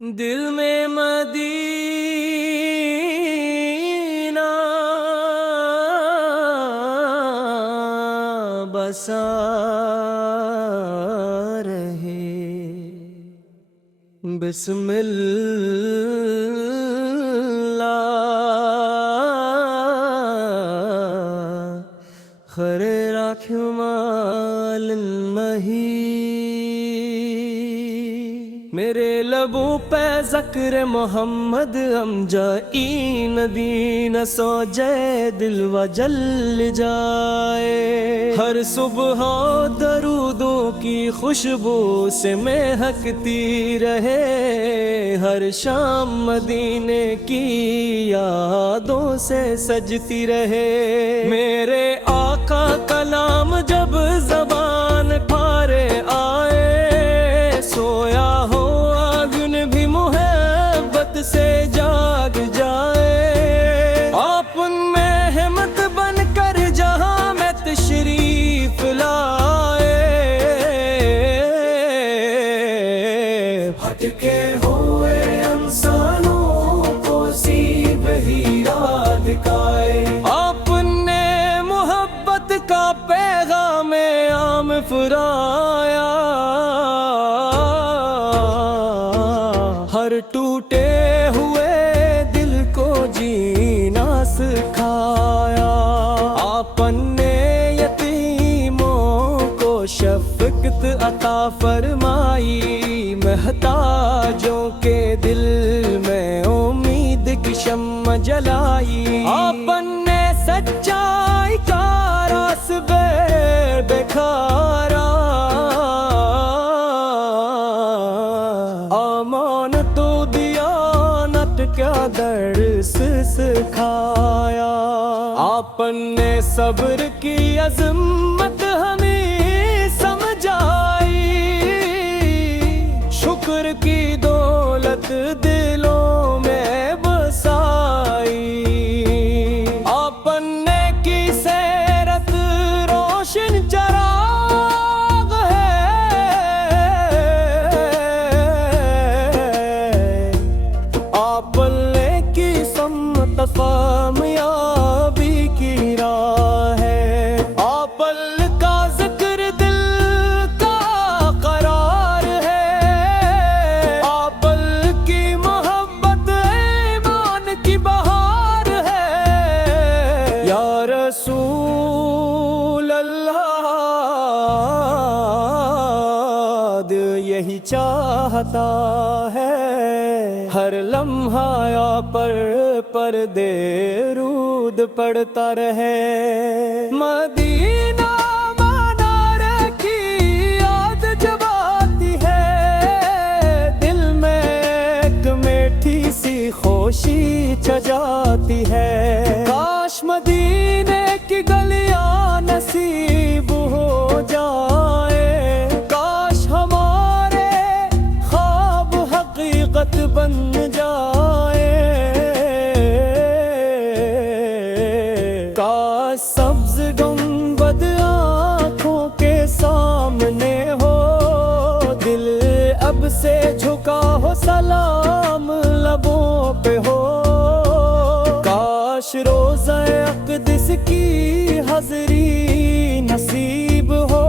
دل میں مدینہ بسا رہے، بسم اللہ خیر راکھمال مہی۔ میرے لبوں پہ ذکر محمد امجائی ندین سو جائے دل و جل جائے۔ ہر صبح درودوں کی خوشبو سے مہکتی رہے، ہر شام مدینے کی یادوں سے سجتی رہے۔ میرے آقا کلام جب زبان پھارے آئے، سویا ہو آگن بھی محبت سے جاگ جائے۔ آپ میں ہمت بن کر جہاں میں تشریف لائے، بھٹکے ہوئے انسانوں کو سیدھ ہی راہ دکھائے۔ آپ نے محبت کا پیغام عام پھرایا، ہر ٹوٹے ہوئے دل کو جینا سکھایا۔ آپ نے یتیموں کو شفقت عطا فرمائی، محتاجوں کے دل میں امید کی شمع جلائی۔ آپ نے سچائی کا راستے بکھارا، امانت و دیانت کا درس سکھایا۔ آپ نے صبر کی عظمت ہمیں سمجھائی، شکر کی دولت دلوں میں بسائی۔ آپ نے کی سیرت روشن چراغ ہے، آپ نے کی سمت کامیابی کی راہ ہے۔ آپ کا ذکر دل کا قرار ہے، آپ کی محبت ایمان کی بہار ہے۔ یا رسول اللہ دل یہی چاہتا ہے، ہر لمحہ پر درود پڑتا رہے۔ مدینہ منارے کی یاد جب آتی ہے، دل میں ایک میٹھی سی خوشی چھا جاتی ہے۔ کاش مدینے کی گلیاں نصیب ہو جائے، کاش ہمارے خواب حقیقت بن جائے۔ کاش سبز گنبد آنکھوں کے سامنے ہو، دل اب سے جھکا ہو سلام لبوں پہ ہو۔ کاش روزہ اقدس کی حضری نصیب ہو،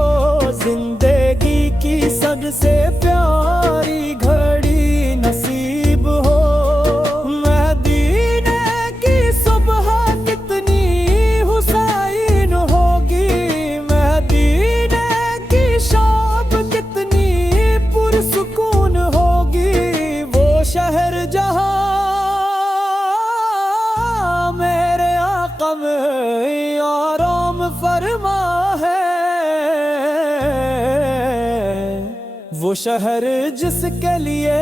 زندگی کی سب سے پیاری گھڑی نصیب ہو۔ مدینے کی صبح کتنی حسین ہوگی، مدینے کی شام کتنی پرسکون ہوگی۔ وہ شہر جہاں میرے آقا میں آرام فرما ہے، وہ شہر جس کے لیے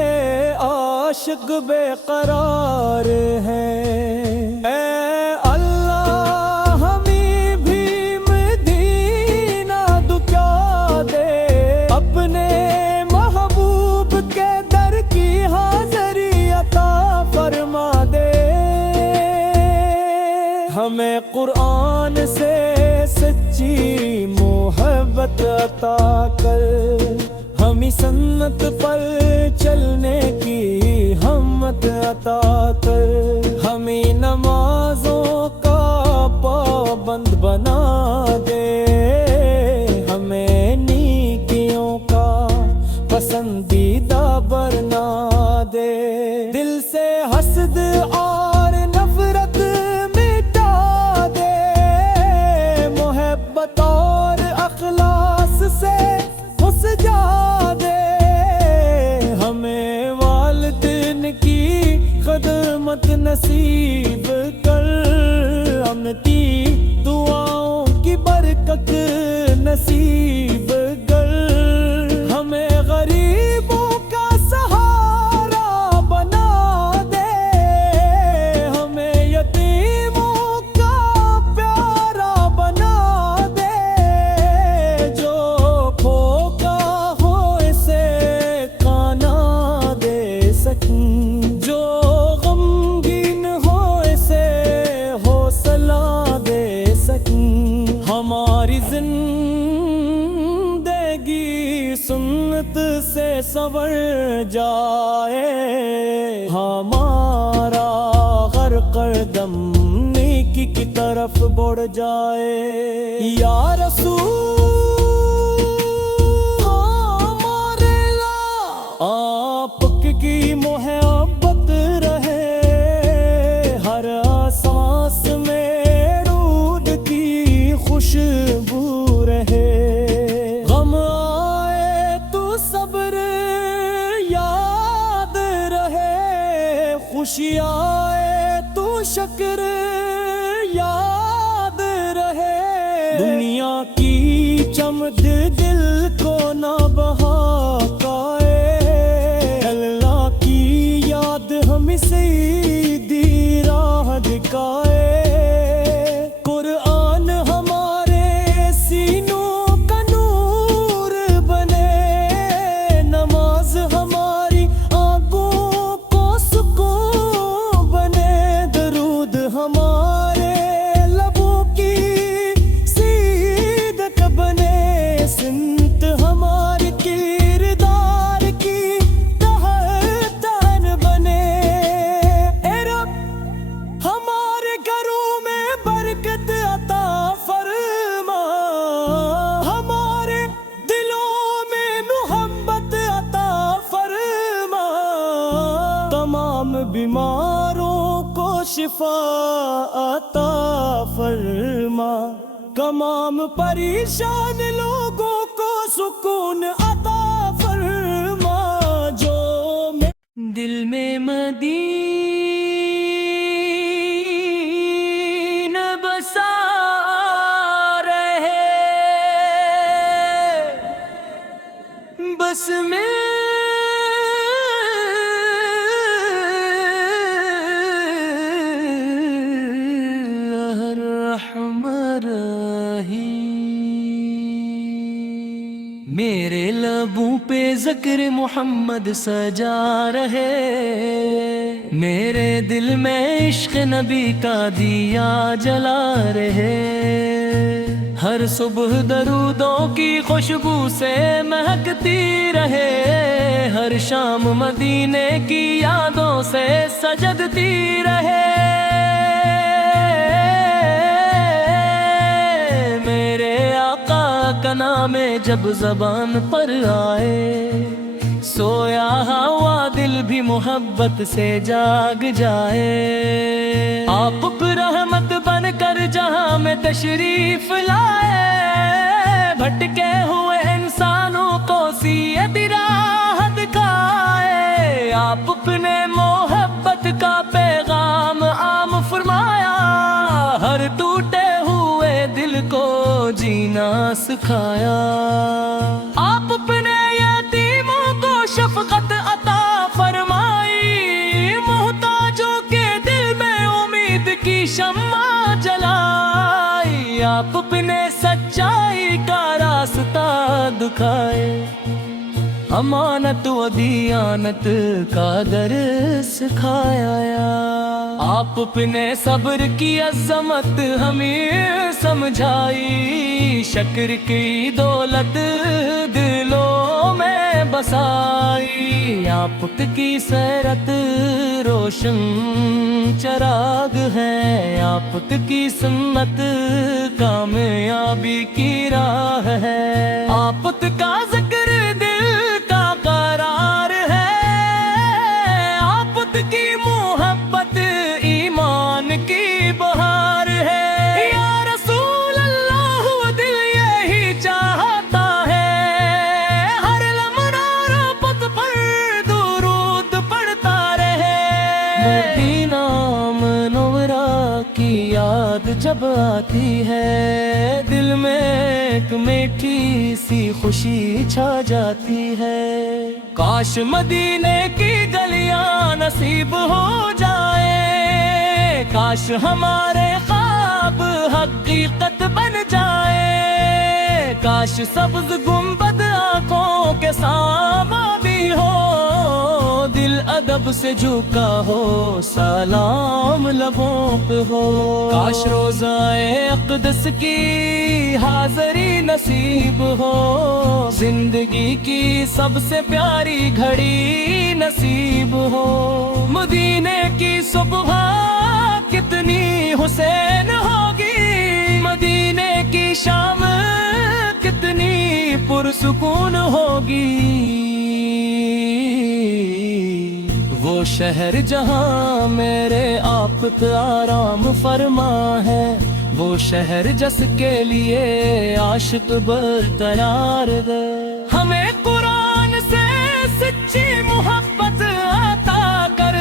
عاشق بے قرار ہیں۔ اے اللہ ہمیں بھی مدینہ دکھا دے، اپنے محبوب کے در کی حاضری عطا فرما دے۔ ہمیں قرآن سے سچی محبت عطا کر، ہمیں سنت پر چلنے کی عطا کر، ہمیں نمازوں کا پابند بنا دے، ہمیں نیکیوں کا پسندیدہ بنا دے، دل سے حسد اور نفرت مٹا دے، محبت اور اخلاص سے سجا دے، ہمیں والدین کی خدمت نصیب کر، امنتی دعاؤں کی برکت نصیب کر، ہمیں غریبوں کا سہارا بنا دے، ہمیں یتیموں کا پیارا بنا دے، جو کھوکا ہو اسے کھانا دے سکیں، جو غمگین ہو اسے حوصلہ دے سکیں، ہماری زندگی سنت سے سنور جائے، ہمارا ہر قدم نیکی کی طرف بڑھ جائے، یا رسول آپ کی محبت رہے، ہر سانس میں دودھ کی خوشبو رہے، غم آئے تو صبر یاد رہے، خوشی آئے تو شکر یاد رہے، دنیا کی چمک دل کو نہ بہکائے، اللہ کی یاد ہمیں سیدھی راہ دکھائے، قرآن ہمارے سینوں کا نور بنے، نماز ہماری آنکھوں کو سکون بنے، درود ہمارے لبوں کی صدق بنے، سمت ہماری کردار کی تہتن بنے، اے رب ہمارے گھروں میں برکت عطا فرما، ہمارے دلوں میں محبت عطا فرما، تمام بیماروں کو شفا عطا فرما، تمام پریشان لوگوں کو سکون عطا فرما، جو دل میں مدینہ بسا رہے، بس میں میرے لبوں پہ ذکر محمد سجا رہے، میرے دل میں عشق نبی کا دیا جلا رہے، ہر صبح درودوں کی خوشبو سے مہکتی رہے، ہر شام مدینے کی یادوں سے سجدتی رہے، کا نام جب زبان پر آئے، سویا ہوا دل بھی محبت سے جاگ جائے، آپ رحمت بن کر جہاں میں تشریف لائے، بھٹکے ہوئے انسانوں کو سیدھی راہ دکھائے، آپ اپنے محبت کا پیغام عام فرمایا، ہر ٹوٹے ہوئے دل کو جینا سکھایا، آپ اپنے یتیموں کو شفقت عطا فرمائی، محتاجوں کے دل میں امید کی شمع جلائی، آپ اپنے سچائی کا راستہ دکھائے، امانت و دیانت کا درس سکھایا، آپ اپنے صبر کی عظمت ہمیں سمجھائی، شکر کی دولت دلوں میں بسائی، آپ کی سیرت روشن چراغ ہے، آپ کی سنت کامیابی کی راہ ہے، آپ کا ذکر دل کا قرار ہے، آپ کی محبت ایمان کی بہار ہے، یا رسول اللہ دل یہی چاہتا ہے، ہر لمحہ پت پر درود پڑھتا رہے، مدینہ منورہ کی یاد جب آتی ہے، دل میں ایک میٹھی سی خوشی چھا جاتی ہے، کاش مدینے کی گلیاں نصیب ہو جائے، کاش ہمارے خواب حقیقت بن جائے، کاش سبز گنبد آنکھوں کے سامنے بھی ہو، دل ادب سے جھکا ہو، سلام لبوں پہ ہو، کاش روزائے اقدس کی حاضری نصیب ہو، زندگی کی سب سے پیاری گھڑی نصیب ہو، مدینے کی صبح کتنی حسین ہوگی، مدینے کی شام کتنی پرسکون ہوگی، وہ شہر جہاں میرے آپ پہ آرام فرما ہے، وہ شہر جس کے لیے عاشق برقرار دے، ہمیں قرآن سے سچی محبت عطا کر،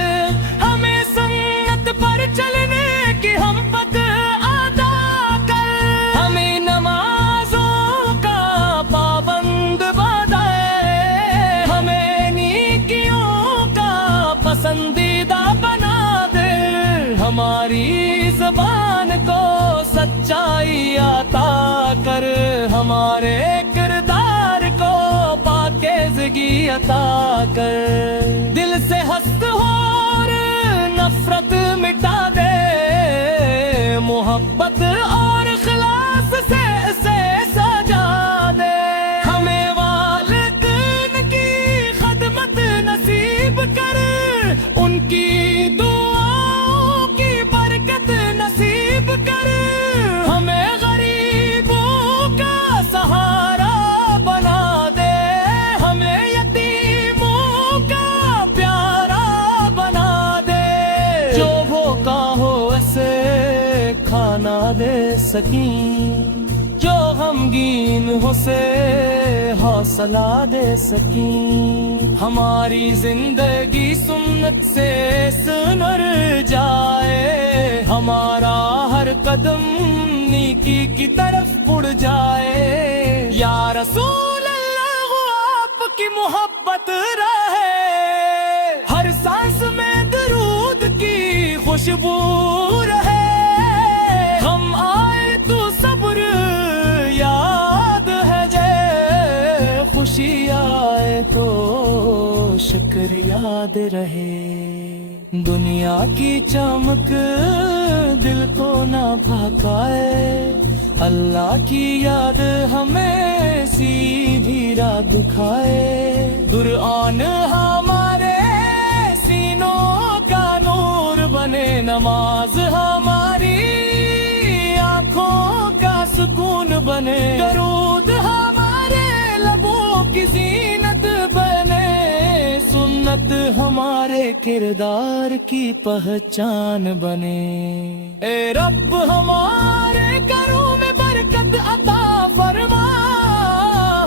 ہمیں سنت پر چلنے کی ہم پت عطا کر، ہمیں نمازوں کا پابند بنائے، ہمیں نیکیوں کا پسندیدہ بنا دے، ہماری زبان کو سچائی عطا کر، ہمارے کردار کو پاکیزگی عطا کر، دل سے حسد اور نفرت مٹا دے، محبت اور اخلاص سے اسے سجا دے، ہمیں والدین کی خدمت نصیب کر، ان کی دعاؤں کی برکت نصیب کر، ہمیں غریبوں کا سہارا بنا دے، ہمیں یتیموں کا پیارا بنا دے، جو بھوکا ہو اسے کھانا دے سکیں، جو غمگین ہو سے حوصلہ دے سکیں، ہماری زندگی سنت سے سنر جائے، ہمارا ہر قدم نیکی کی طرف بڑھ جائے، یا رسول اللہ آپ کی محبت رہے، ہر سانس میں درود کی خوشبو رہے، ہم آئے تو صبر یاد ہے جے، خوشی آئے تو شکر یاد رہے، دنیا کی چمک دل کو نہ بھکائے، اللہ کی یاد ہمیں سیدھی راہ دکھائے، قرآن ہمارے سینوں کا نور بنے، نماز ہماری آنکھوں کا سکون بنے، درود ہمارے لبوں کی زینت بنے، سنت ہمارے کردار کی پہچان بنے، اے رب ہمارے گھروں میں برکت عطا فرما،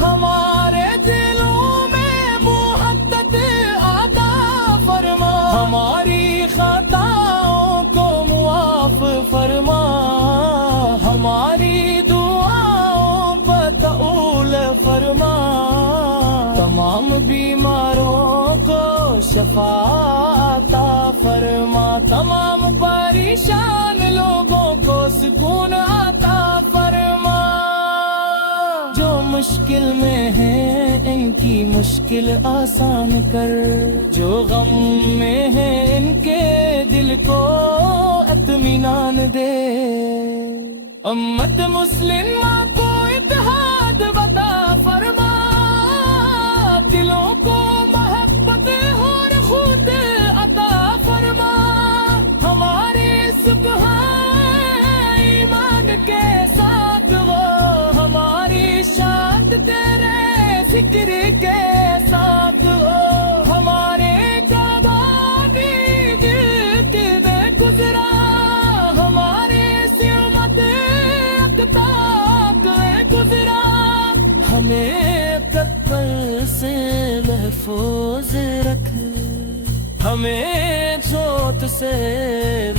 ہمارے دلوں میں محبت عطا فرما، ہماری خطاؤں کو معاف فرما، ہماری دعاؤں پر طول فرما، تمام بیماروں کو شفا عطا فرما، تمام پریشان لوگوں کو سکون عطا فرما، جو مشکل میں ہیں ان کی مشکل آسان کر، جو غم میں ہیں ان کے دل کو اطمینان دے، امت مسلمہ کو اتحاد عطا فرما، دلوں ہمیں چوٹ سے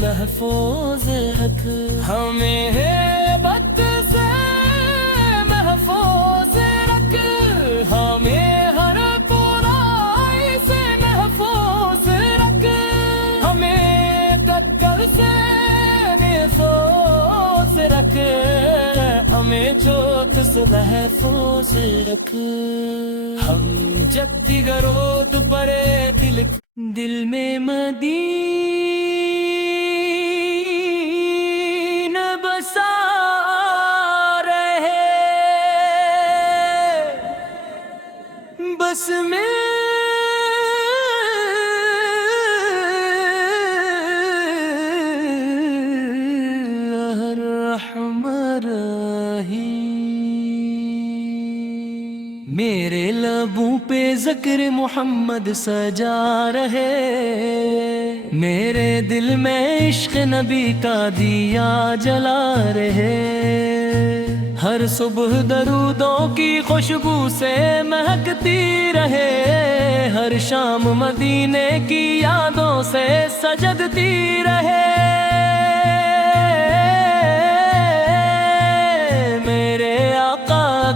محفوظ رکھ، ہمیں بد سے محفوظ رکھ، ہمیں ہر برائی سے محفوظ رکھ، ہمیں قتل سے محفوظ رکھ، ہمیں چوٹ سے محفوظ رکھ۔ ہم جگتی گرود پرے دل میں مدینہ بسا رہے، بس میں میرے لبوں پہ ذکر محمد سجا رہے، میرے دل میں عشق نبی کا دیا جلا رہے، ہر صبح درودوں کی خوشبو سے مہکتی رہے، ہر شام مدینے کی یادوں سے سجدتی رہے،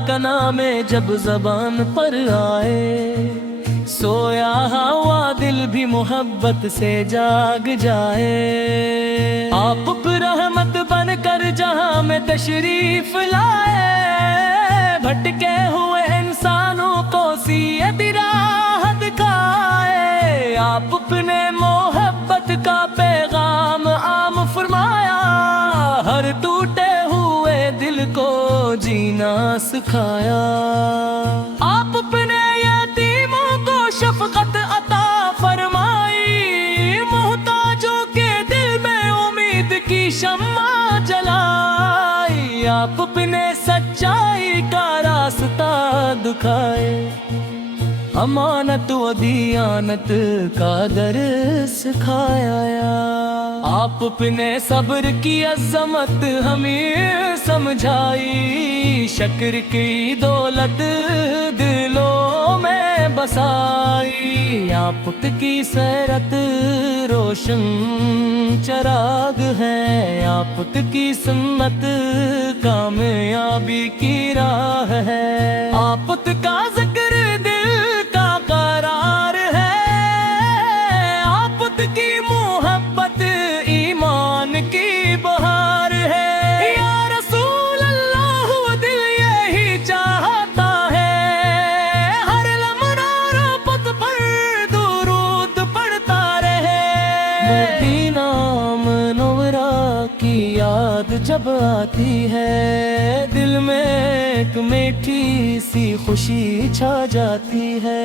کا نام جب زبان پر آئے، سویا ہوا دل بھی محبت سے جاگ جائے، آپ رحمت بن کر جہاں میں تشریف لائے، بھٹکے ہوئے انسانوں کو سیدھ راہ دکھائے، آپ اپنے محبت کا پیغام عام فرمایا، ہر ٹوٹے ہوئے دل کو جینا سکھایا، آپ اپنے یتیموں کو شفقت عطا فرمائی، محتاجوں کے دل میں امید کی شمع جلائی، آپ اپنے سچائی کا راستہ دکھائے، امانت و دیانت کا درس سکھایا، آپ اپنے صبر کی عظمت ہمیں سمجھائی، شکر کی دولت دلوں میں بسائی، آپ کی سیرت روشن چراغ ہے، آپ کی سنت کامیابی کی راہ ہے، آپ کا ذکر دل کا قرار ہے، آپ کی محبت ایمان کی بہار ہے، یا رسول اللہ دل یہی چاہتا ہے، ہر لمحہ پت پر درود پڑھتا رہے، مدینہ منورہ کی یاد جب آتی ہے، دل میں ایک میٹھی سی خوشی چھا جاتی ہے،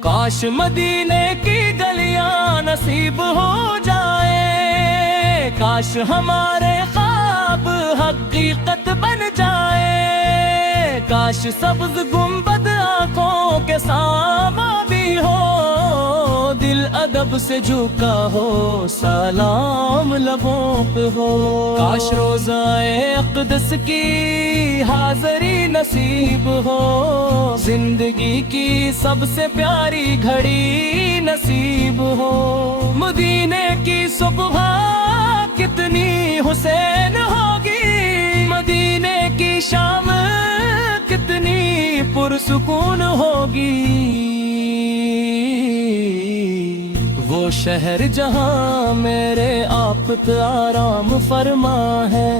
کاش مدینے کی گلیاں نصیب ہو جائے، کاش ہمارے خواب حقیقت بن جائے، کاش سبز گنبد آنکھوں کے سامنے بھی ہو، دل ادب سے جھکا ہو، سلام لبوں پہ ہو، کاش روزائے اقدس کی حاضری نصیب ہو، زندگی کی سب سے پیاری گھڑی نصیب ہو، مدینے کی صبح کتنی حسین ہوگی، مدینے کی شام کتنی پرسکون ہوگی، وہ شہر جہاں میرے آپ پہ آرام فرما ہے،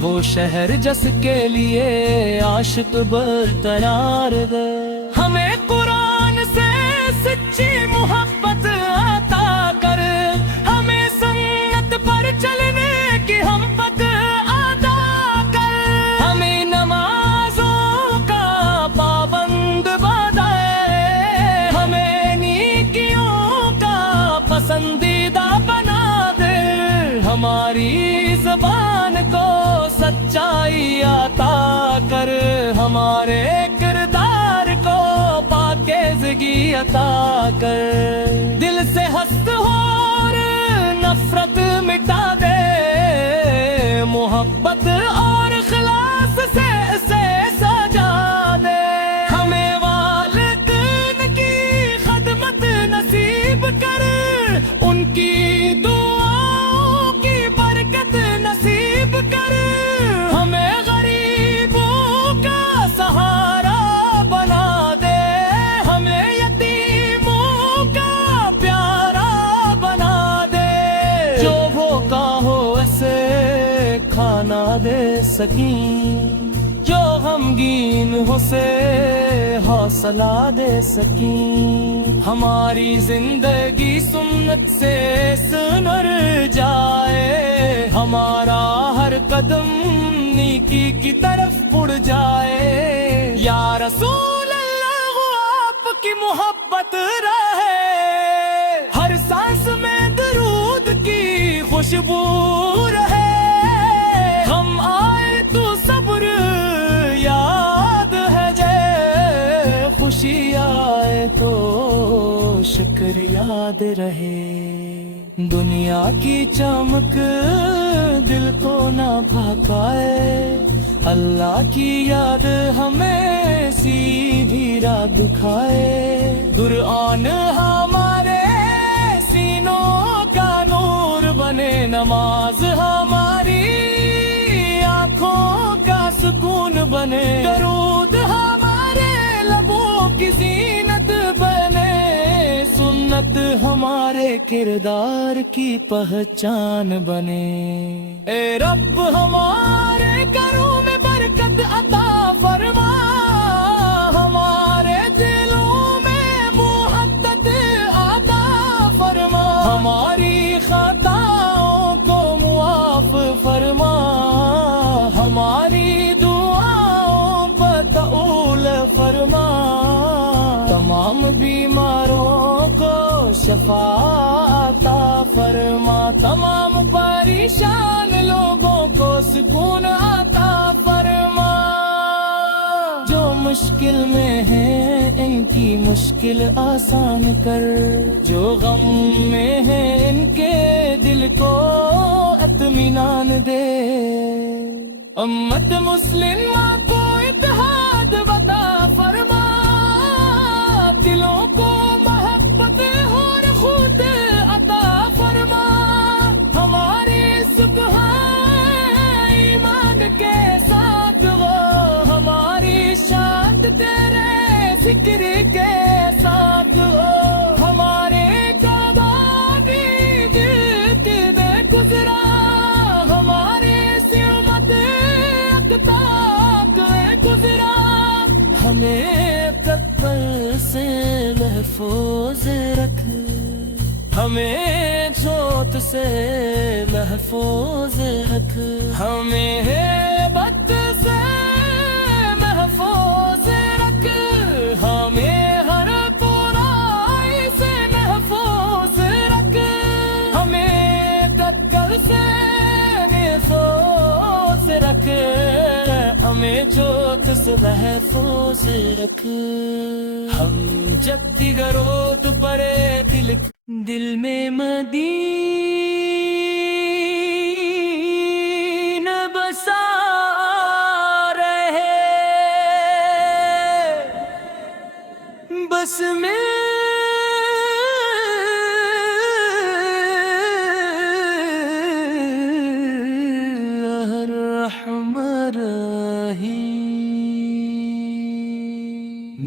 وہ شہر جس کے لیے عاشق برقرار دے، ہمیں قرآن سے سچی محبت عطا کر، ہمیں سنت پر چلنے کی ہم پت ادا کر، ہمیں نمازوں کا پابند بنائے، ہمیں نیکیوں کا پسندیدہ بنا دے، ہماری زبان کو سچائی عطا کر، ہمارے کردار کو پاکیزگی عطا کر، دل سے ہست ہو اور نفرت مٹا دے، محبت اور اخلاص سے اسے سجا دے، ہمیں والدین کی خدمت نصیب کر، دے سکیں، جو غمگین ہو سے حوصلہ دے سکیں، ہماری زندگی سنت سے سنر جائے، ہمارا ہر قدم نیکی کی طرف بڑھ جائے، یا رسول اللہ آپ کی محبت رہے، ہر سانس میں درود کی خوشبو رہے، ہم آئے تو صبر یاد ہے جے، خوشی آئے تو شکر یاد رہے، دنیا کی چمک دل کو نہ بھکائے، اللہ کی یاد ہمیں سیدھی راہ دکھائے، قرآن ہمارے سینوں کا نور بنے، نماز ہماری آنکھوں کا سکون بنے، درود ہمارے لبوں کی زینت بنے، سنت ہمارے کردار کی پہچان بنے، اے رب ہمارے گھروں میں برکت عطا فرما، ہمارے دلوں میں محبت عطا فرما، ہماری خطاؤں کو معاف فرما، ہماری دعاؤں پر تؤل فرما، تمام بیماروں کو شفا عطا فرما، تمام پریشان لوگوں کو سکون عطا فرما، جو مشکل میں ہیں ان کی مشکل آسان کر، جو غم میں ہیں ان کے دل کو اطمینان دے، امت مسلمہ کو اتحاد عطا فرما، دلوں کو محبت اور خود عطا فرما، ہمارے صبح ایمان کے ساتھ وہ، ہماری شان تیرے ذکر کے ساتھ ہو، ہمارے کبابی دل کے بے گزرا، ہمارے سمت اقتاق گزرا، ہمیں کتل سے محفوظ رکھ، ہمیں چوٹ سے محفوظ رکھ، ہمیں بد سے محفوظ رکھ، ہمیں ہر برائی سے محفوظ رکھ، ہمیں قتل سے محفوظ رکھ، ہمیں چوٹ سے محفوظ رکھ، ہم جب دیگرود پرے دل میں مدینہ بسا رہے، بس میں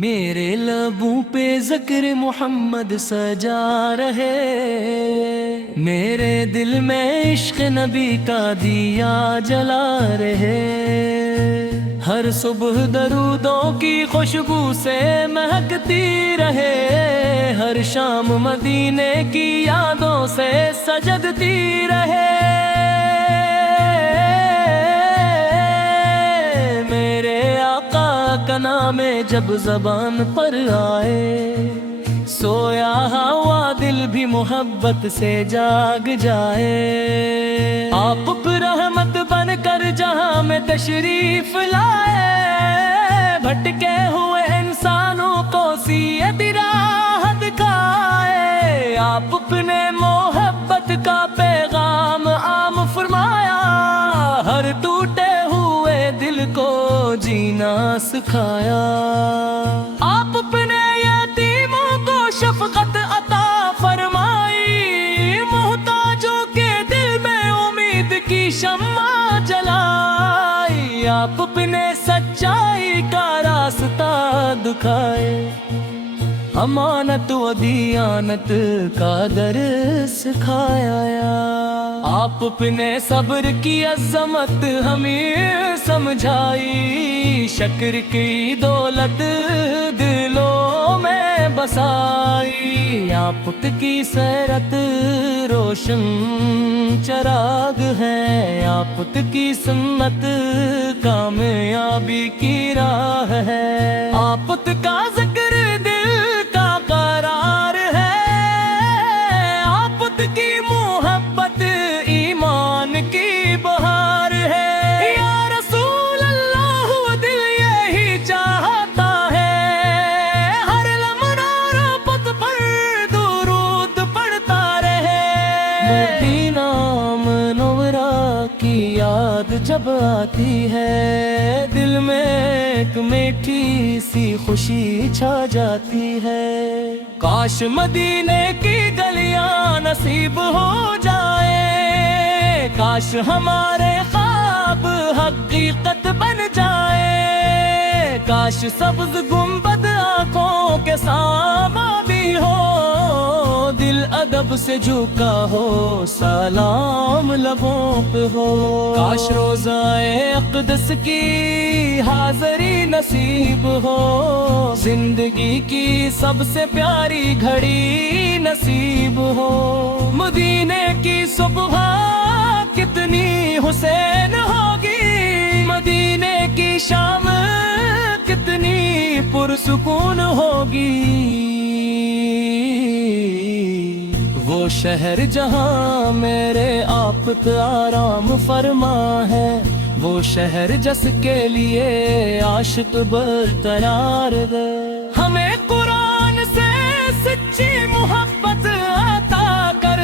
میرے لبوں پہ ذکر محمد سجا رہے، میرے دل میں عشق نبی کا دیا جلا رہے، ہر صبح درودوں کی خوشبو سے مہکتی رہے، ہر شام مدینے کی یادوں سے سجدتی رہے، کا نام جب زبان پر آئے، سویا ہوا دل بھی محبت سے جاگ جائے، آپ پر رحمت بن کر جہاں میں تشریف لائے، بھٹکے ہوئے انسانوں کو سیدھی راہ دکھائے، آپ اپنے محبت کا پیغام عام فرمایا، ہر ٹوٹے ہوئے دل کو جینا سکھایا، آپ اپنے یتیموں کو شفقت عطا فرمائی، محتاجوں کے دل میں امید کی شمع جلائی، آپ اپنے سچائی کا راستہ دکھائے، امانت و دیانت کا درس سکھایا، آپ نے صبر کی عظمت ہمیں سمجھائی، شکر کی دولت دلوں میں بسائی، آپ کی سیرت روشن چراغ ہے، آپ کی سنت کامیابی کی راہ ہے، آپ کا ذکر دل کا قرار ہے، آپ کی محبت ایمان کی بہار ہے، یا رسول اللہ دل یہی چاہتا ہے، ہر لمحہ ربط پر درود پڑھتا رہے، مدینہ منورہ کی یاد جب آتی ہے، دل میں ایک میٹھی سی خوشی چھا جاتی ہے، کاش مدینے کی گلیاں نصیب ہو جائے، کاش ہمارے خواب حقیقت بن جائے، کاش سبز گنبد آنکھوں کے سامنے بھی ہو، دل ادب سے جھکا ہو، سلام لبوں پہ ہو، کاش روزائے اقدس کی حاضری نصیب ہو، زندگی کی سب سے پیاری گھڑی نصیب ہو، مدینے کی صبح کتنی حسین ہوگی، مدینے کی شام کتنی پرسکون ہوگی، وہ شہر جہاں میرے آپ کا آرام فرما ہے، وہ شہر جس کے لیے عاشق برقرار ہے، ہمیں قرآن سے سچی محبت عطا کر،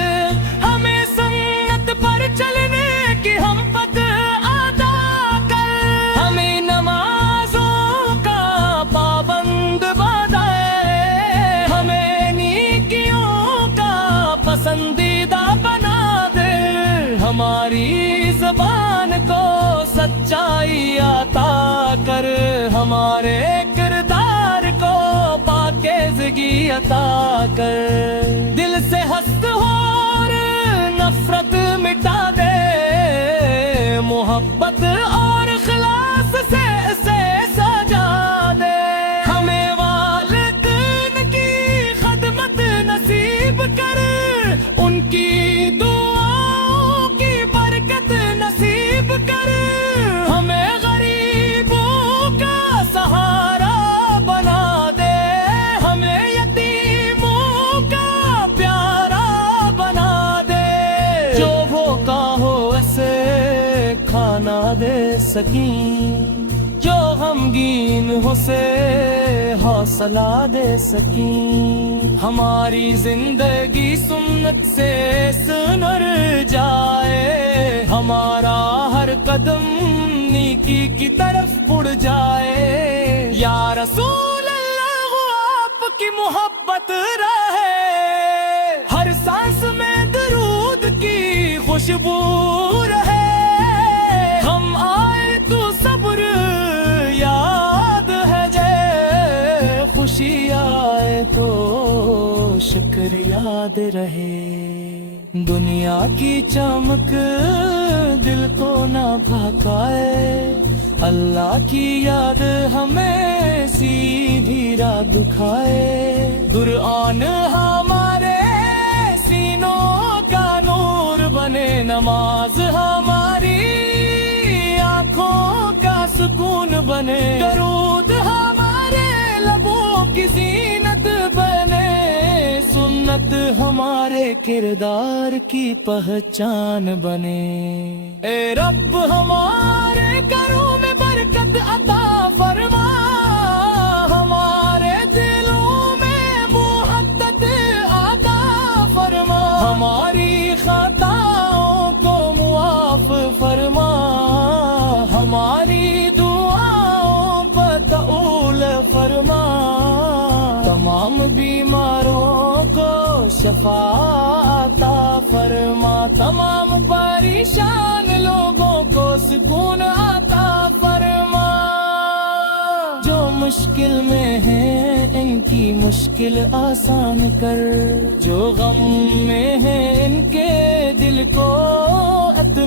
ہمیں سنت پر چلنے کی ہم پت عطا کر، ہمیں نمازوں کا پابند بنائے، ہمیں نیکیوں کا پسندیدہ بنا دے، ہماری زبان کو سچائی عطا کر، ہمارے کردار کو پاکیزگی عطا کر، دل سے ہست ہو اور نفرت مٹا دے، محبت اور اخلاص سے اسے سجا دے، ہمیں والدین کی خدمت نصیب کر، ان کی دعاؤں کی برکت نصیب کر، ہمیں غریبوں کا سہارا بنا دے، ہمیں یتیموں کا پیارا بنا دے، جو بھوکا ہو اسے کھانا دے سکیں، جو غمگین ہو سے حوصلہ دے سکیں، ہماری زندگی سنت سے سنر جائے، ہمارا ہر قدم نیکی کی طرف بڑھ جائے، یا رسول اللہ آپ کی محبت رہے، ہر سانس میں درود کی خوشبو رہے، ہم آئے تو صبر یاد ہے جے، خوشی آئے تو شکر یاد رہے، دنیا کی چمک دل کو نہ بھکائے، اللہ کی یاد ہمیں سیدھی راہ دکھائے، قرآن ہمارے سینوں کا نور بنے، نماز ہماری آنکھوں کا سکون بنے، درود ہمارے لبوں کی زینت بنے، سنت ہمارے کردار کی پہچان بنے، اے رب ہمارے گھروں میں برکت عطا فرما، ہمارے دلوں میں محبت عطا فرما، ہماری خطاؤں کو معاف فرما، ہماری دعاؤں پر تؤل فرما، تمام بیماروں کو شفا عطا فرما، تمام پریشان لوگوں کو سکون عطا فرما، جو مشکل میں ہیں ان کی مشکل آسان کر، جو غم میں ہیں ان کے دل کو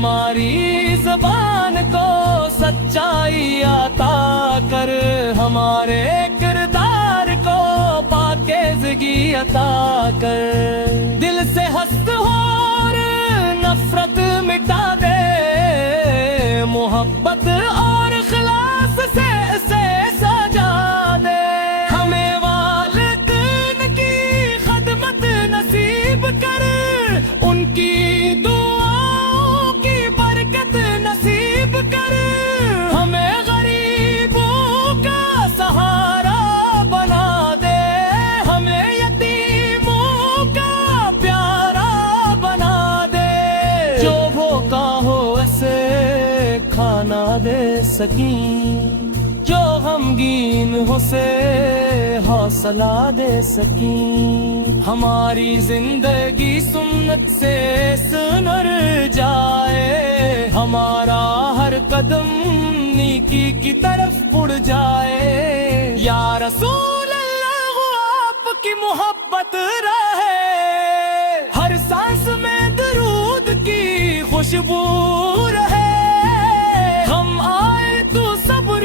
ہماری زبان کو سچائی عطا کر، ہمارے کردار کو پاکیزگی عطا کر، دل سے ہست ہو اور نفرت مٹا دے، محبت اور اخلاص سے اسے سجا دے، ہمیں والدین کی خدمت نصیب کر، ان کی دعاؤں کی برکت نصیب کر، ہمیں غریبوں کا سہارا بنا دے، ہمیں یتیموں کا پیارا بنا دے، جو بھوکا ہو اسے کھانا دے سکیں، جو غمگین ہو سے حوصلہ دے سکیں، ہماری زندگی سنت سے سنر جائے، ہمارا ہر قدم نیکی کی طرف بڑھ جائے، یا رسول اللہ آپ کی محبت رہے، ہر سانس میں درود کی خوشبو رہے، ہم آئے تو صبر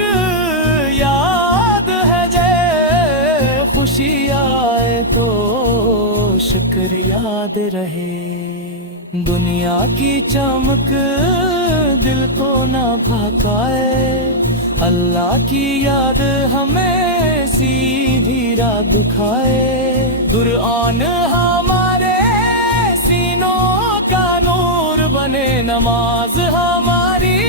یاد ہے جے، خوشی آئے تو شکر یاد رہے، دنیا کی چمک دل کو نہ بھکائے، اللہ کی یاد ہمیں سیدھی راہ دکھائے، قرآن ہمارے سینوں کا نور بنے، نماز ہماری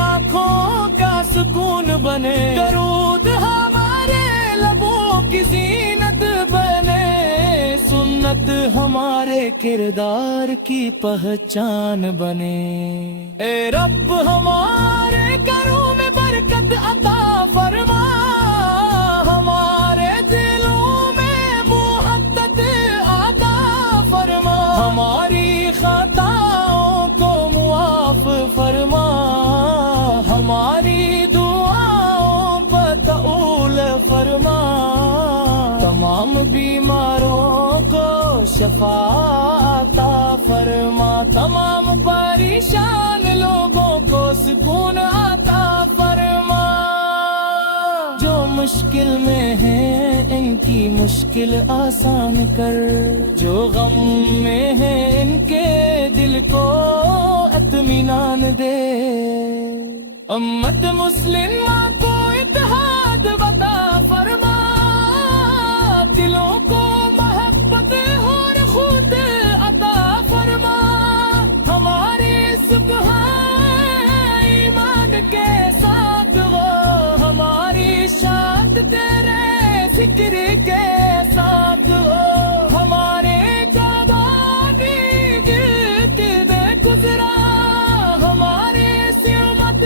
آنکھوں کا سکون بنے، درود ہمارے لبوں کی زینت بنے، سنت ہمارے کردار کی پہچان بنے، اے رب ہمارے گھروں میں برکت عطا فرما، ہمارے دلوں میں محبت عطا فرما، ہماری خطاؤں کو معاف فرما، ہماری دعاؤں پر قبول فرما، تمام بیماروں کو شفا عطا فرما، تمام پریشان لوگوں کو سکون عطا فرما، جو مشکل میں ہیں ان کی مشکل آسان کر، جو غم میں ہیں ان کے دل کو اطمینان دے، امت مسلمہ کو اتحاد عطا فرما، دلوں کو محبت اور خود عطا فرما، ہماری صبح ایمان کے ساتھ وہ، ہماری شاد تیرے ذکر کے ساتھ وہ، ہمارے جوانی جیت میں گزرا، ہمارے سمت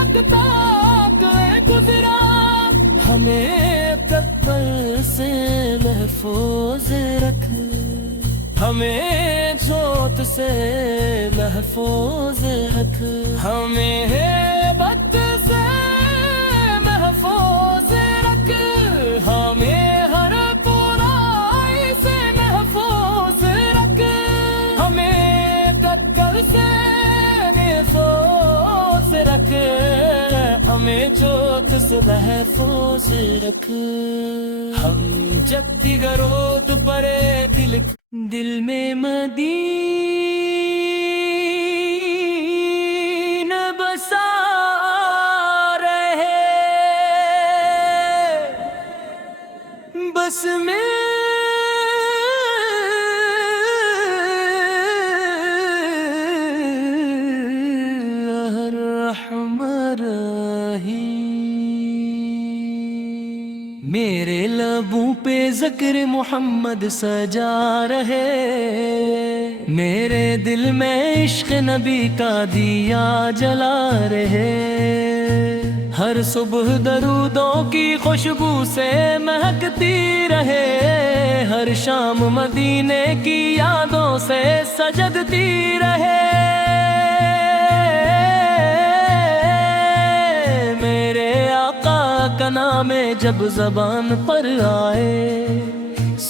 اقتاب میں گزرا، ہمیں تکبر سے محفوظ رکھ، ہمیں جھوٹ سے محفوظ رکھ، ہمیں بد سے محفوظ رکھ، ہمیں ہر برائی سے محفوظ رکھ، ہمیں تکبر سے محفوظ رکھ، ہمیں جھوٹ سے محفوظ رکھ، ہم جب گروت پرے دل میں مدینہ بسا رہے، بس میں میرے لبوں پہ ذکر محمد سجا رہے، میرے دل میں عشق نبی کا دیا جلا رہے، ہر صبح درودوں کی خوشبو سے مہکتی رہے، ہر شام مدینے کی یادوں سے سجدتی رہے، میرے آقا کا نام جب زبان پر آئے،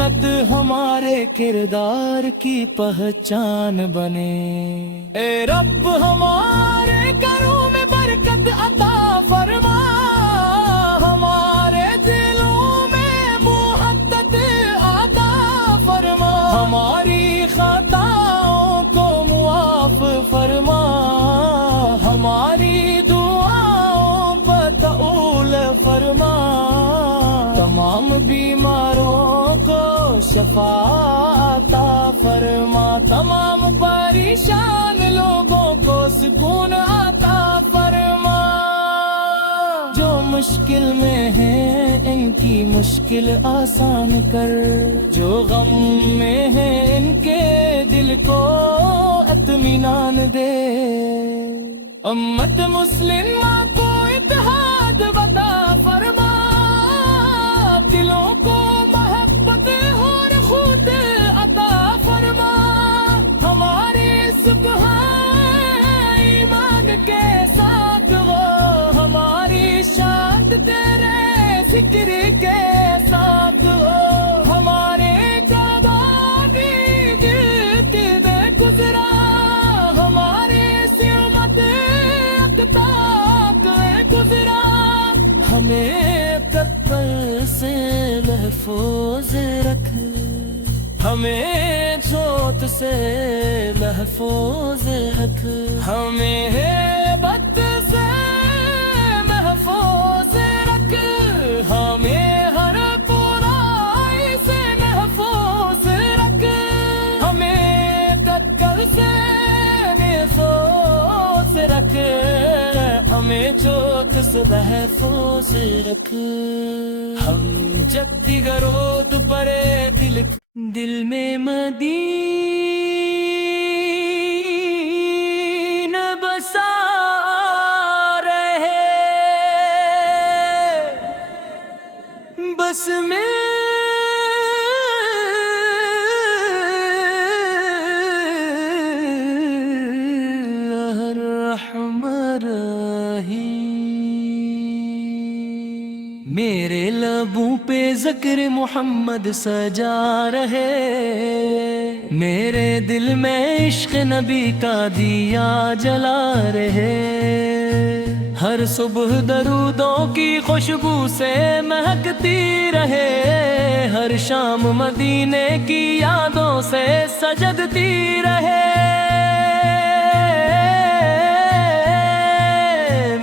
محنت ہمارے کردار کی پہچان بنے۔ اے رب ہمارے گھروں میں برکت عطا فرما، ہمارے دلوں میں محبت عطا فرما، ہماری خطاؤں کو معاف فرما، ہماری دعاؤں پر طول فرما، تمام بیماروں کو شفا عطا فرما، تمام پریشان لوگوں کو سکون عطا فرما۔ جو مشکل میں ہیں ان کی مشکل آسان کر، جو غم میں ہیں ان کے دل کو اطمینان دے، امت مسلمہ کو اتحاد عطا فرما، دلوں کو محبت اور خود عطا فرما، ہماری صبح ایمان کے ساتھ وہ، ہماری شاد تیرے فکر کے ساتھ ہو، ہمارے جوانی جیتی میں گزرا، ہماری سمت اقتاق میں گزرا، ہمیں کتل سے محفوظ رکھ، ہمیں چوٹ سے محفوظ رکھ، ہمیں بد سے محفوظ رکھ، ہمیں ہر برائی سے محفوظ رکھ، ہمیں قتل سے محفوظ رکھ، ہمیں چوٹ سے محفوظ رکھ، ہم جب دیگرود پرے دل میں مدینہ بسا رہے، بس میں الرحمن الرحیم، میرے لبوں پہ ذکر محمد سجا رہے، میرے دل میں عشق نبی کا دیا جلا رہے، ہر صبح درودوں کی خوشبو سے مہکتی رہے، ہر شام مدینے کی یادوں سے سجدتی رہے،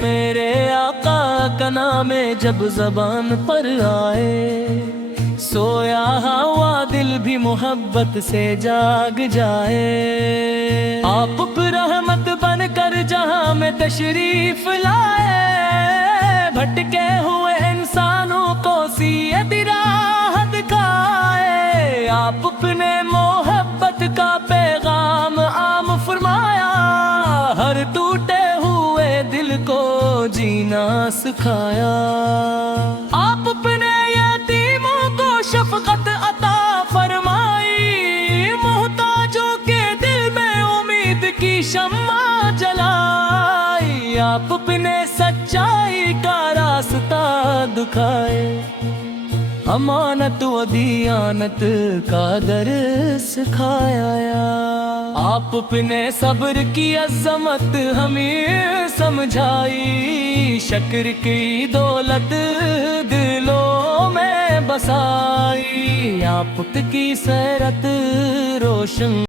میرے آقا کا نام جب زبان پر آئے، سویا ہوا دل بھی محبت سے جاگ جائے، آپ رحمت بن کر جہاں میں تشریف لائے، بھٹکے ہوئے انسانوں کو سیدھ راہ دکھائے، آپ اپنے محبت کا پیغام عام فرمایا، ہر ٹوٹے ہوئے دل کو جینا سکھایا، آپ اپنے یتیموں کو شفقت عطا فرمائی، محتاجوں کے دل میں امید کی شمع جلائی، آپ اپنے سچائی کا راستہ دکھائے، امانت و دیانت کا درس سکھایا، آپ اپنے صبر کی عظمت ہمیں سمجھائی، شکر کی دولت دلوں میں بسائی، آپ کی سیرت روشن